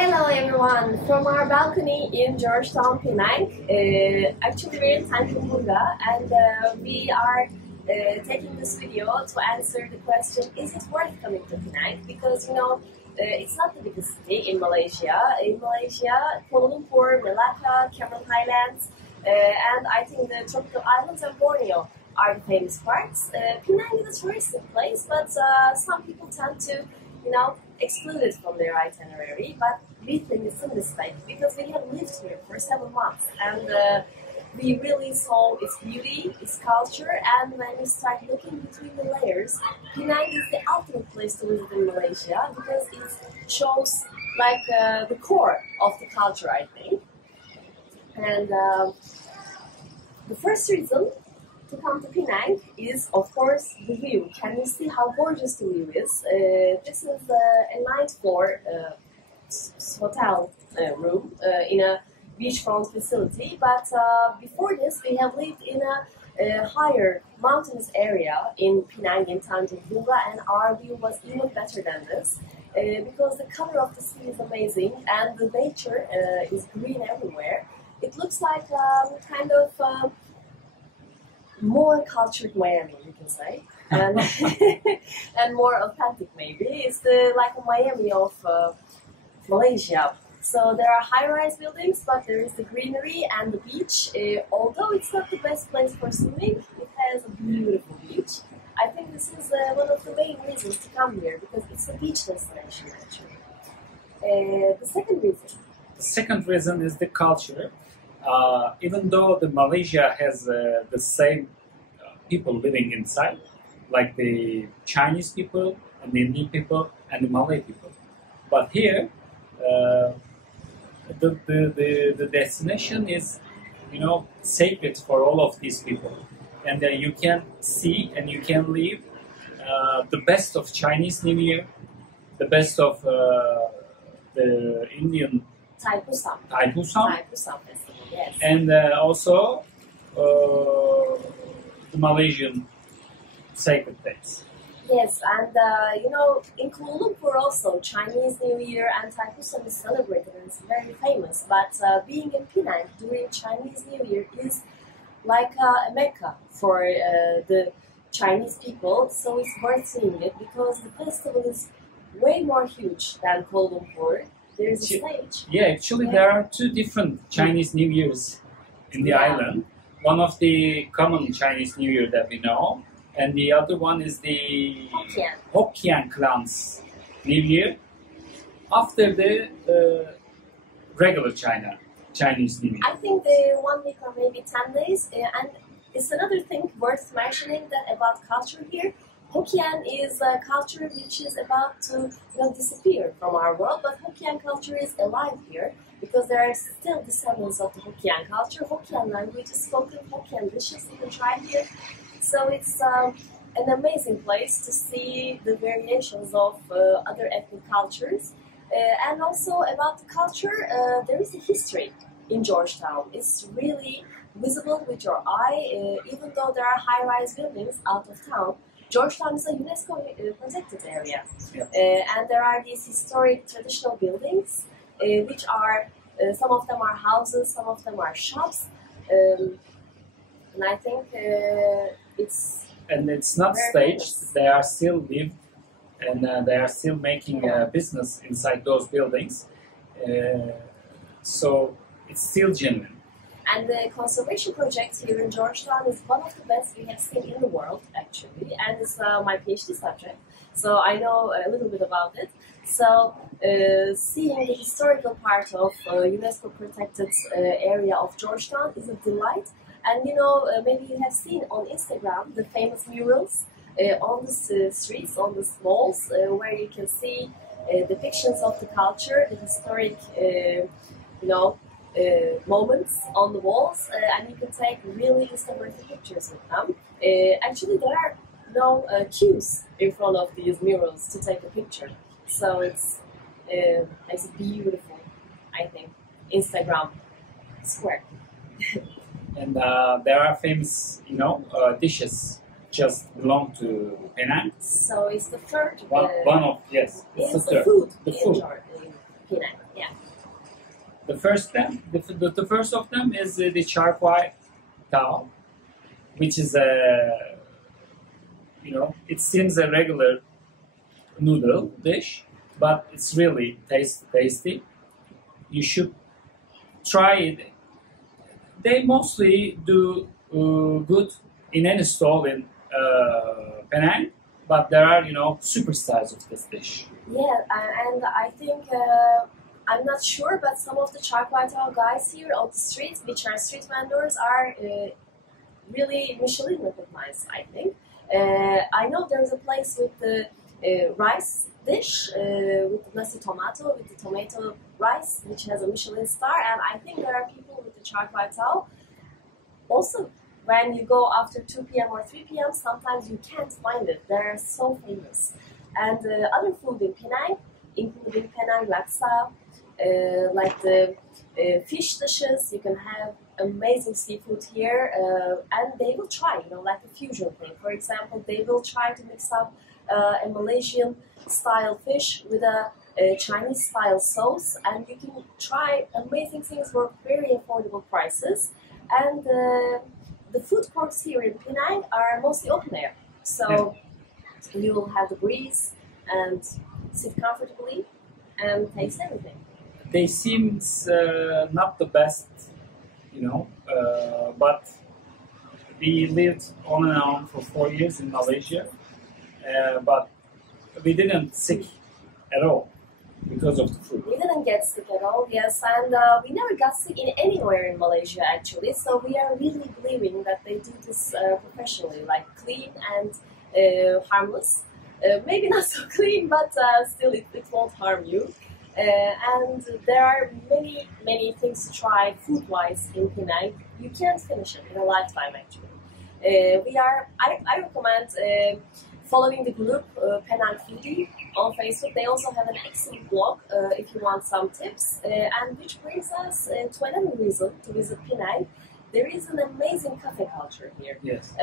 Hello everyone, from our balcony in Georgetown, Penang. Actually we're in Tanjung and we are taking this video to answer the question, is it worth coming to Penang? Because it's not the biggest city in Malaysia. In Malaysia, Kuala Lumpur, Malacca, Cameron Highlands, and I think the tropical islands of Borneo are the famous parts. Penang is a touristic place, but some people tend to exclude it from their itinerary, but we think it's a mistake because we have lived here for 7 months and we really saw its beauty, its culture, and when you start looking between the layers, Penang is the ultimate place to visit in Malaysia because it shows like the core of the culture, I think. And the first reason to come to Penang is, of course, the view. Can you see how gorgeous the view is? This is a 9th floor hotel room in a beachfront facility. But before this, we have lived in a higher mountainous area in Penang, in Tanjung Bunga, and our view was even better than this because the color of the sea is amazing and the nature is green everywhere. It looks like kind of more cultured Miami, you can say, and and more authentic maybe. It's like a Miami of Malaysia. So there are high-rise buildings, but there is the greenery and the beach. Although it's not the best place for swimming, it has a beautiful beach. I think this is one of the main reasons to come here because it's a beach destination actually. The second reason. The second reason is the culture. Even though the Malaysia has the same people living inside, like the Chinese people and the Indian people and the Malay people, but here the destination is sacred for all of these people, and you can see and you can live the best of Chinese New Year, the best of the Indian Thai Pusam. Yes. And also the Malaysian sacred days. Yes, and in Kuala Lumpur also, Chinese New Year and Thai Pusam is celebrated and it's very famous. But being in Penang during Chinese New Year is like a mecca for the Chinese people, so it's worth seeing it because the festival is way more huge than Kuala Lumpur. There's a stage. Yeah, actually there are two different Chinese New Years in the island. One of the common Chinese New Year that we know, and the other one is the Hokkien clan's New Year after the regular Chinese New Year. I think the 1 week or maybe 10 days, and it's another thing worth mentioning that about culture here. Hokkien is a culture which is about to disappear from our world, but Hokkien culture is alive here because there are still descendants of the Hokkien culture. Hokkien language is spoken, Hokkien dishes you can try here. So it's an amazing place to see the variations of other ethnic cultures. And also about the culture, there is a history in Georgetown. It's really visible with your eye, even though there are high-rise buildings out of town. Georgetown is a UNESCO protected area, and there are these historic traditional buildings, which are, some of them are houses, some of them are shops, and I think it's... And it's not staged, famous. They are still lived, and they are still making business inside those buildings, so it's still genuine. And the conservation project here in Georgetown is one of the best we have seen in the world, actually, and it's my PhD subject, so I know a little bit about it. So, seeing the historical part of UNESCO protected area of Georgetown is a delight. And maybe you have seen on Instagram the famous murals on the streets, on the malls, where you can see depictions of the culture, the historic, moments on the walls, and you can take really Instagram-worthy pictures with them. Actually, there are no queues in front of these murals to take a picture, so it's beautiful, I think, Instagram square. And there are famous, dishes just belong to Penang. So it's the third. One of, yes. It's the food The in food. Penang, yeah. The first of them is the char kwai tao, which is it seems a regular noodle dish, but it's really tasty. You should try it. They mostly do good in any stall in Penang, but there are superstars of this dish. Yeah, and I think I'm not sure, but some of the char kway teow guys here on the streets, which are street vendors, are really Michelin recognized, I think. I know there's a place with the rice dish with the nasi tomato, with the tomato rice, which has a Michelin star, and I think there are people with the char kway teow. Also, when you go after 2 p.m. or 3 p.m., sometimes you can't find it. They're so famous. And other food in Penang, including Penang laksa, like the fish dishes, you can have amazing seafood here, and they will try, like a fusion thing. For example, they will try to mix up a Malaysian style fish with a Chinese style sauce, and you can try amazing things for very affordable prices. And the food courts here in Penang are mostly open air, so you will have the breeze and sit comfortably and taste everything. They seem not the best, but we lived on and on for 4 years in Malaysia, but we didn't sick at all because of the food. We didn't get sick at all, yes, and we never got sick in anywhere in Malaysia actually, so we are really believing that they do this professionally, like clean and harmless. Maybe not so clean, but still it won't harm you. And there are many things to try food-wise in Penang. You can't finish it in a lifetime actually. I recommend following the group Penang Foodie on Facebook. They also have an excellent blog if you want some tips. And which brings us to another reason to visit Penang. There is an amazing cafe culture here. Yes.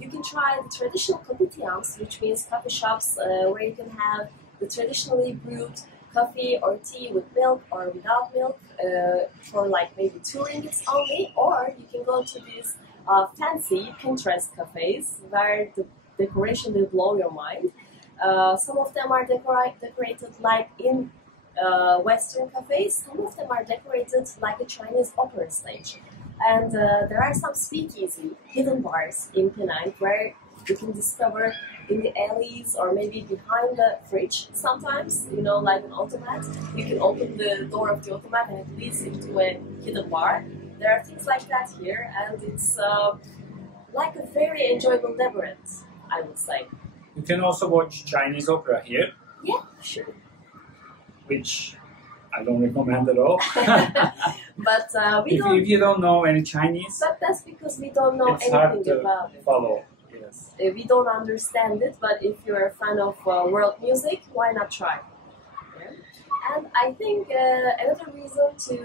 You can try the traditional kopitiams, which means coffee shops where you can have the traditionally brewed coffee or tea with milk or without milk for like maybe 2 ringgits only, or you can go to these fancy Pinterest cafes where the decoration will blow your mind. Some of them are decorated like in Western cafes, some of them are decorated like a Chinese opera stage. And there are some speakeasy, hidden bars in Penang where you can discover in the alleys or maybe behind the fridge sometimes, like an automat. You can open the door of the automat and it leads into a hidden bar. There are things like that here, and it's like a very enjoyable labyrinth, I would say. You can also watch Chinese opera here. Yeah, sure. Which I don't recommend at all. But if you don't know any Chinese, but that's because we don't know it's hard anything to about it. follow. Yes. We don't understand it, but if you're a fan of world music, why not try? Yeah. And I think another reason to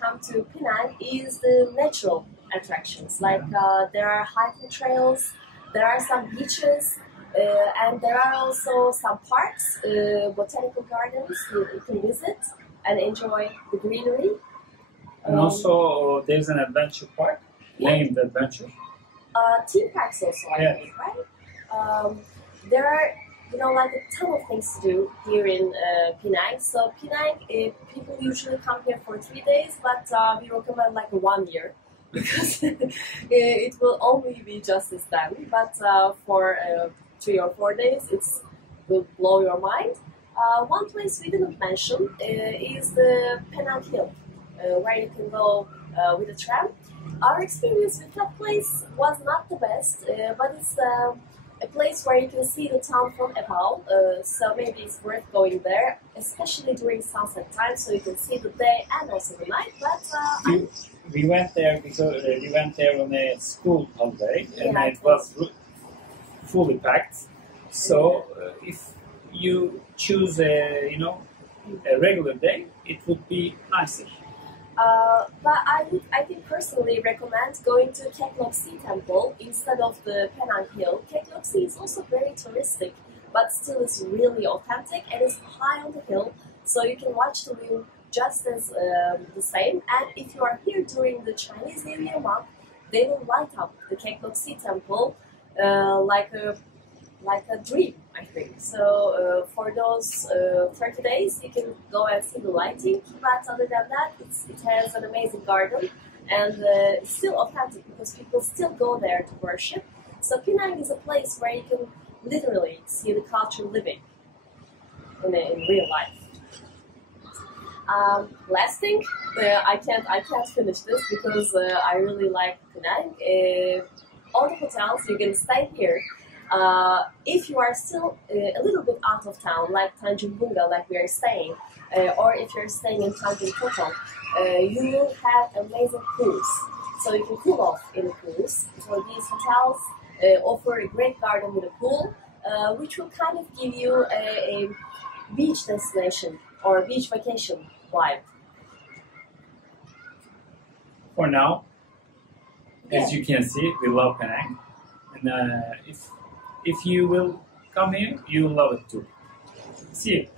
come to Penang is the natural attractions. Like there are hiking trails, there are some beaches, and there are also some parks, botanical gardens you can visit and enjoy the greenery. And also there's an adventure park named Adventure. Theme parks also, I think, right? There are, like a ton of things to do here in Penang. So Penang, people usually come here for 3 days, but we recommend like 1 year because it will only be just as done. But for 3 or 4 days, it will blow your mind. One place we didn't mention is the Penang Hill, where you can go with a tram. Our experience with that place was not the best, but it's a place where you can see the town from above, so maybe it's worth going there, especially during sunset time, so you can see the day and also the night. But we went there because we went there on a school holiday, and it was fully packed. So if you choose a regular day, it would be nicer. But I think personally recommend going to Kek Lok Si temple instead of the Penang Hill. Kek Lok Si is also very touristic, but still is really authentic and is high on the hill, so you can watch the view just as the same. And if you are here during the Chinese New Year month, they will light up the Kekloksi temple like a dream, I think. So for those 30 days, you can go and see the lighting. But other than that, it has an amazing garden, and it's still authentic because people still go there to worship. So Penang is a place where you can literally see the culture living in real life. Last thing, I can't finish this because I really like Penang. All the hotels you can stay here. If you are still a little bit out of town, like Tanjung Bunga, like we are staying, or if you're staying in Tanjung Potong, you will have amazing pools. So you can cool off in the pools. So these hotels offer a great garden with a pool, which will kind of give you a beach destination or beach vacation vibe. For now, Yeah. as you can see, we love Penang, and if you will come here, you will love it too. See you.